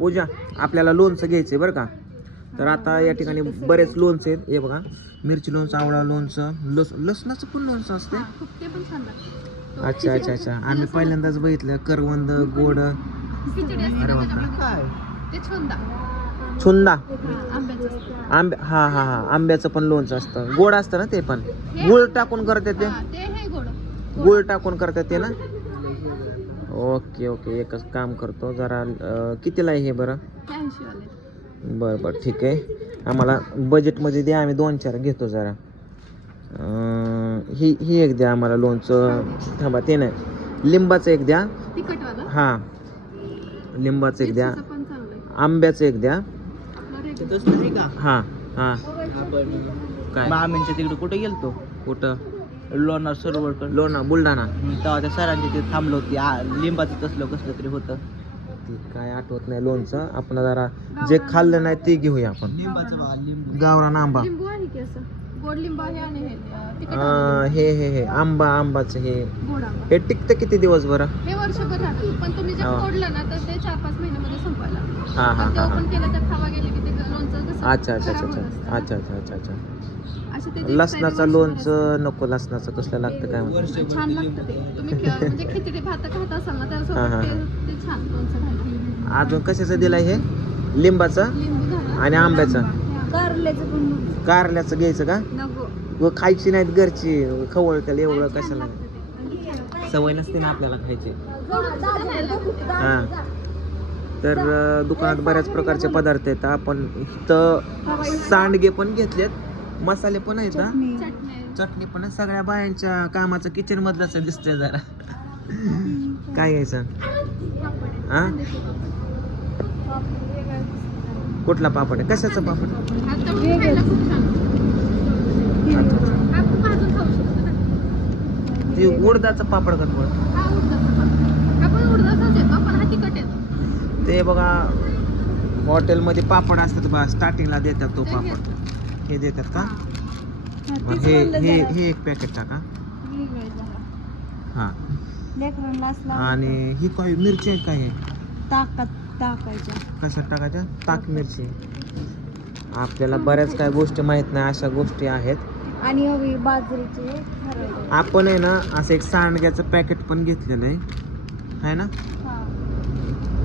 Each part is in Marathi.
पूजा आपल्याला लोणचं घ्यायचंय बरं का? तर आता या ठिकाणी बरेच लोणचे आहेत. हे बघा मिरची लोणचं आवळा लोणचं लस लसणाचं पण लोणचं असते अच्छा अच्छा अच्छा. आम्ही पहिल्यांदाच बघितलं. करवंद गोड. अरे ते छोंदा. हा. आंबे हा हा हा. आंब्याचं पण लोणचं असतं. गोड असतं ना ते पण. गुळ टाकून करतात ते? गुळ टाकून करतात ते ना? Okay okay. एकच काम करतो जरा अं, कितीला आहे हे बरं? ऐंशी वाले बरं बरं. ठीक आहे. आम्हाला बजेटमध्ये द्या आम्ही दोन चार घेतो जरा. अं, ही ही एक द्या आम्हाला लोणचं थांबा ते नाही. लिंबाचं एक द्या. तिखटवालं? हां. लिंबाचं एक द्या. मिरचीचं पण चांगलं आहे. आंब्याचं एक द्या. आपलं. तसं नाही का? हां हां. आपण काय? मामींच्या तिकडे कुठे गेलतो? कुठं? लोणार सरोवरकडे लोणा बुलढाणा. तेव्हा त्या सरांच्या तिथे थांबलो होती. आ, लिंबाचं तसलं कसलं तरी होतं. ती काय आठवत नाही लोणचं. आपण जरा जे खाल्लं नाही ते घेऊया आपण. लिंबाचं बघा लिंबू. गावरान आंबा. लिंबू आहे की असं? गोड लिंबू आहे आणि हे अं, तिखट अं, आंबा. हे हे हे आंबा आंबाचं हे. गोड आंबा. हे टिकतं किती दिवस बरं? हे वर्षभर राहतं. पण तुम्ही जर हा. फोडलं ना तर ते चार पाच महिन्यामध्ये संपवायला हां हां पण ते हां हां. ओपन केलं तर खावा गेले की ते लोणचं कसं अच्छा अच्छा अच्छा खराब होत अच्छा. असतं. अच्छा अच्छा अच्छा अच्छा. असे लसणाचं expiry लोणचं नको लसणाचं कसलं लागतं काय म्हणतो वर्षभर छान ते लागतं लिंबू ते तुम्ही ख- म्हणजे खिचडी भात खात असाल ना हा, त्यासोबत हा, ते ते छान लोणचं घालतं अजून कशाचं दिलंय हे? लिंबाचं? लिंबू आणि आंब्याचं? कारल्याचं पण कारल्याचं घ्यायचं का? नको. व खायची नाहीत घरची. खवळ त्याला एवढं कशाला? सवय नसते ना आपल्याला खायची. हां. तर अं, दुकानात बऱ्याच प्रकारचे पदार्थ आहेत. आपण इथं सांडगे पण घेतलेत. मसाले पण आहेत चटणी. चटणी. पण आहे. सगळ्या बायांच्या कामाचं किचन मधलंच दिसतंय जरा. काय घ्यायचं? हा? कुठला पापड आहे? कशाचं पापड ते उडदाचं पापड का थोडं उडदाचा पापड. आपण उडदाचाच येतो पण तिखट येतो ते बघा हॉटेलमध्ये पापड असतात बघा स्टार्टिंगला देतात तो पापड. हे देतात का? मग हे हे हे एक पॅकेट टाका. हा आणि ही काय मिरची आहे काय आहे ताकात टाकायच्या कशात टाकायच्या? ताक मिरची. आपल्याला बऱ्याच काय गोष्टी माहीत नाही अशा गोष्टी आहेत. आणि हवी बाजरीचे आपण आहे ना असं एक सांडग्याचं पॅकेट पण घेतलेलं आहे. आहे ना?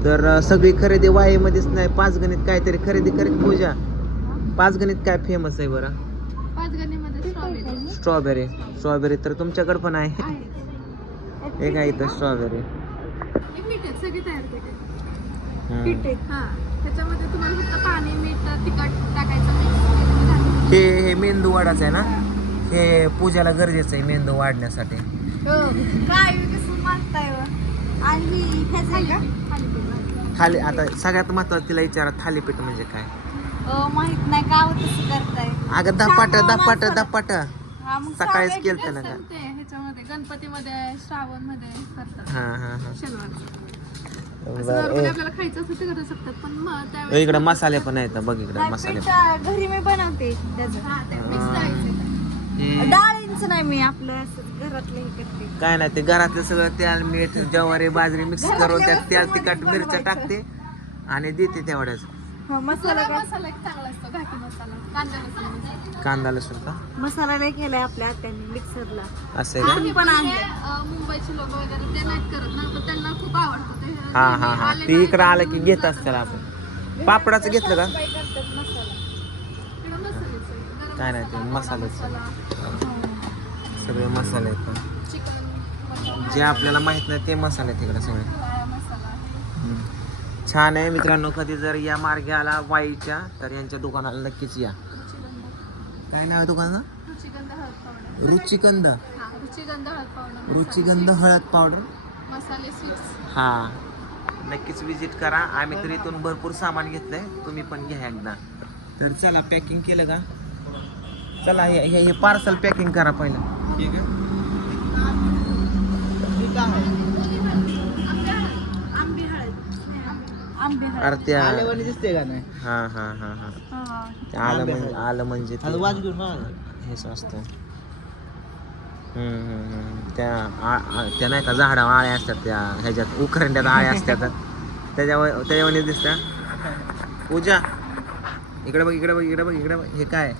तर अं, सगळी खरेदी वाईमध्येच नाही पाच गणित काहीतरी खरेदी करीत पूजा. पाच गणित काय फेमस आहे बरं? स्ट्रॉबेरी स्ट्रॉबेरी स्ट्रॉबेरी तर तुमच्याकडे पण आहे. आहे. हे काय इथं स्ट्रॉबेरी हे. हा. त्याच्यामध्ये तुम्हाला फक्त पाणी मीठ तिखट टाकायचं mix हे हे मेंदू वाढायचं आहे ना? हे. पूजाला गरजेचं आहे मेंदू वाढण्यासाठी. का थाली आता सगळ्यात महत्वाचं तिला विचारा थालीपीठ म्हणजे काय? माहीत नाही का तसं करताय? अगं दपाट दपाट दपाट हा मग सकाळीच श्रावण केलतं ना असतं ते ह्याच्यामध्ये गणपतीमध्ये श्रावणमध्ये करतात. हा हा हा. शनिवार असं बरं, normally ए, आपल्याला खायचं असं ते करू शकतात पण मग त्यावेळेस इकडं मसाले पण आहेत बघ इकडं मसाले घरी मी बनवते त्याचं. हा ते mix करायचं. हे डाळींचं नाही मी आपलं असं घरातलं हे करते. काय नाही ते घरातलं सगळं तेल मीठ ज्वारी बाजरी मिक्स करून त्यात तेल तिखट मिरच्या टाकते आणि देते तेवढ्याच हा मसाला गरम काय मसाला एक चांगला असतो घाटी मसाला कांदा मसाला म्हणजे. कांदा लसूण का मसाला नाही केलाय आपल्या आत्याने मिक्सरला असं आहे का आणि पण हे, आणलंय. अं, मुंबईचे लोक वगैरे ते नाहीत करत ना पण त्यांना खूप आवडतं ते हा हा हा आले ती इकडं आलं की घेत. असतात आपण पापडाचं घेतलं का बाई करतात मसाला इकडं मसाल्याचं आहे. गरम काय नाही ते मसाला, मसाल्याचं. मसाला, सगळे मसाले आहेत. चिकन जे आपल्याला माहीत नाही ते मसाले आहेत तिकडे सगळे काळा मसाला हम्म. छान आहे मित्रांनो कधी जर या मार्गे आला वाईच्या तर यांच्या दुकानाला नक्कीच या. काय नाव आहे दुकानाचं? रुचिगंध हळद पावडर. रुचिगंध. हा रुचिगंध हळद पावडर रुचिगंध हळद पावडर? मसाले स्वीट्स हा. नक्कीच विजिट करा. आम्ही तर इथून भरपूर सामान घेतलंय. तुम्ही पण घ्या एकदा. तर चला पॅकिंग केलं का? चला हे हे- हे पार्सल पॅकिंग करा पहिलं. ठीक आहे. अरे त्या दिसते का नाही? हा हा हा हा. ते आलं म्हणजे आलं म्हणजे ते- आता वाज घेऊन हेच असतं हम्म, हम्म, हम्म. त्या आ- आ- त्या नाही का झाडा आळ्या असतात त्या ह्याच्यात उखरंड्यात आळ्या असतात. त्याच्यावर त्याच्यावर दिसतात पूजा इकडे बघ इकडे बघ इकडे बघ इकडे बघ हे काय?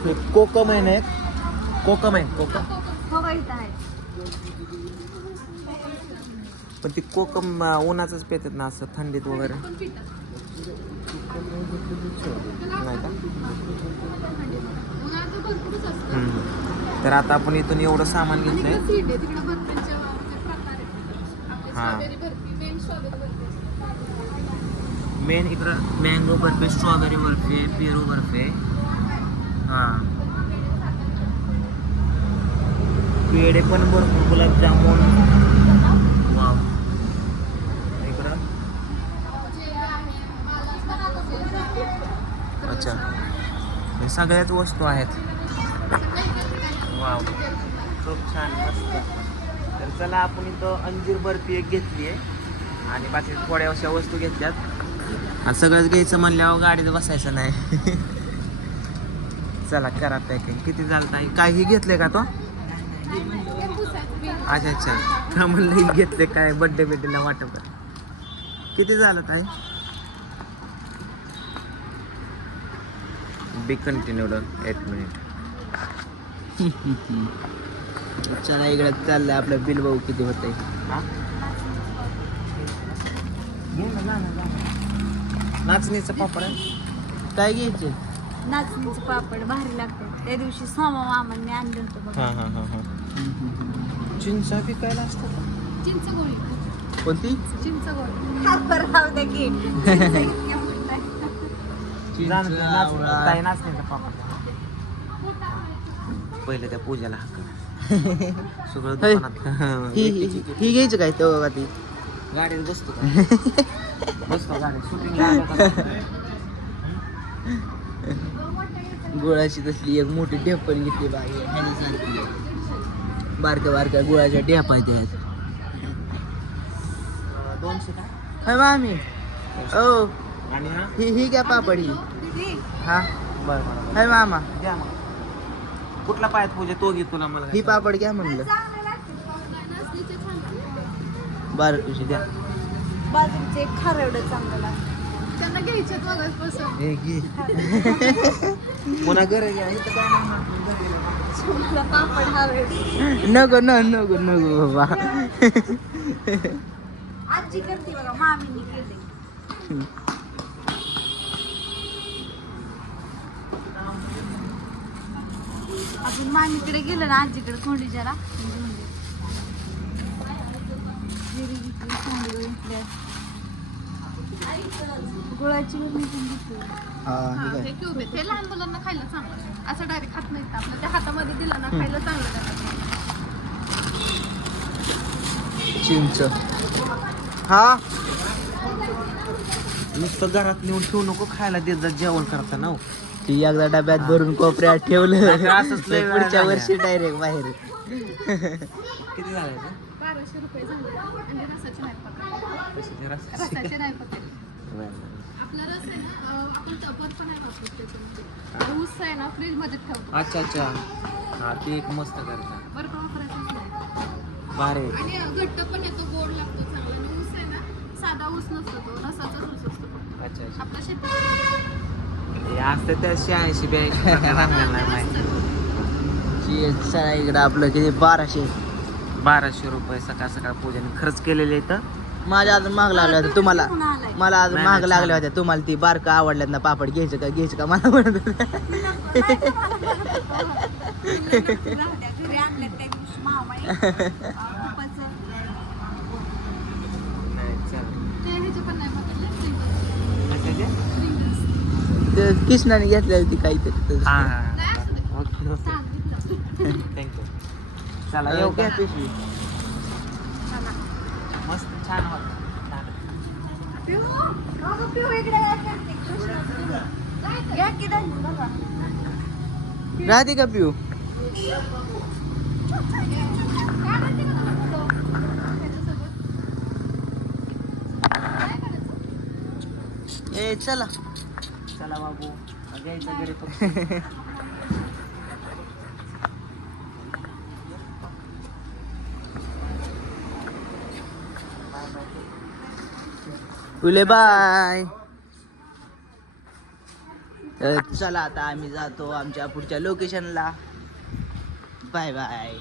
हे कोकम आहे ना एक? कोकम आहे. कोकम. हो का इथं आहे पण ती कोकम अं, उन्हाचंच पेतात ना असं थंडीत वगैरे. पण पितात नाही का? उन्हाळ्याचं भरपूरच असतं हम्म. तर आता आपण इथून एवढं सामान आणि घेतलंय. इकडं सीट आहे तिकडं बर्फीच्या जे प्रकार आहेत आपली हा. Strawberry barfi main strawberry barfi असते. मेन इकडं मँगो बर्फी स्ट्रॉबेरी बर्फी पेरू बर्फी हां. पेढे पण भरपूर गुलाबजामुन वाव. इकडं? अच्छा. हे सगळ्याच वस्तू आहेत. वाव. खूप छान मस्त. तर चला आपण इथं अंजीर बर्फी एक घेतली आहे. आणि बाकी थोड्या अशा वस्तू घेतल्यात. आणि सगळंच घ्यायचं म्हणल्यावर गाडीत बसायचं नाही. चला करा पॅकिंग. किती झालं ताई काही घेतलंय का तो? अच्छा अच्छा. का म्हणलं घेतले काय बड्डे बिड्डेला वाटप किती झालं ताई? बी कंटिन्यूड एट मिनिट चला इकडे चाललंय आपलं बिल बघू किती होतंय. नाचणीचं पापड आहे. काय घ्यायचे? नाचणीचे पापड भारी लागतात त्या दिवशी सोमा मामांनी आणलं होतं बघा. हां हां हां हां. चिंचा पिकायला असतं का? चिंच गोळी. कोणती? चिंच गोळी. हा, बरं राहू दे की. नाच-. ताई पापड. पहिले त्या पूजाला हाक. सगळं हे. दुकानात ही ही- ही घ्यायचं काय तेव्हा का ती? गाडीत बसतो का? बसतो गाडीत. शूटिंग गुळाची तसली एक मोठी ढेप पण घेतली बाई ह्याने बारक्या बारक्या गुळाच्या ढेप आहेत दोनशे काय मामी ओ. आणि हा? ही ही घ्या पापड. ही हा. बरं हाय मामा. घ्या कुठला पायात पूजा? तो घे तुला मला ही पापड घ्या म्हणलं. नाचणीचे छान लागतात. बारा तुझी द्या बाजूचे खारवडं चांगलं लागतं. त्यांना घ्यायच्यात पुन्हा घरी. तुला पापड हवे नको न नको नको बाबा आजी करते बघा मामीने केले अजून मामीकडे गेलं ना आजीकडे दे. जिरी घेतल्या. गुळाची. हा क्यूब हे लहान मुलांना खायला चांगलं असं डायरेक्ट खात नाहीत आपलं. त्या हातामध्ये दिलं ना खायला चांगलं चिंच. हा? नुसतं घरात नेऊन ठेवू नको खायला देत जा जेवण करताना हो. ती एकदा डब्यात भरून कोपऱ्यात ठेवलं. नाहीतर असंच लय वेळा पुढच्या झाल्या. वर्षी डायरेक्ट बाहेर. किती झालं? बाराशे रुपये झाले. आणि रसाचे नाही पकडले? रसाचे नाही पकडले. बरं, बरं. आपला रस आहे ना अं, आपण टपर पण नाही वापरत त्याच्यामध्ये ऊस आहे ना फ्रीजमध्ये ठेवतो. अच्छा अच्छा. हा ते एक मस्त करता. बरं नाही. भारी आहे. आणि अं, घट्ट पण येतो गोड लागतो चांगला. आणि ऊस आहे ना साधा ऊस नसतो तो रसाचाच ऊस असतो फक्त अच्छा अच्छा. आपल्या शेतात. हे असतं त्या शहाऐंशी ब्याऐंशी नाही इकडं आपलं किती? बाराशे. बाराशे रुपये सकाळ सकाळ पूजेने खर्च केलेले इथं. माझ्या अजून महाग लागल्या होत्या तुम्हाला? मला अजून नाही, महाग लागल्या. होत्या तुम्हाला ती बारका आवडल्यात ना पापड घ्यायचं का घ्यायचं का मला म्हणत होत्या. राहू द्या, घरी आणलं त्या दिवशी मामाई खूपच नाही चालेल ते ह्याचे पण नाही पकडले सिंगल कशाचे? ते कृष्णाने घेतलेली ती काहीतरी. हा थँक्यू चला येऊ का पिशवी मस्त छान वाटतं छान. पिऊ, अगं पिऊ इकडे काय करते? कृष्णाचं. घ्या की दाजी, बघा. राहते का पिऊ ए चला चला बाबू घ्यायचं घरी फक्त फुले बाय. चला आता आम्ही जातो आमच्या पुढच्या लोकेशनला बाय बाय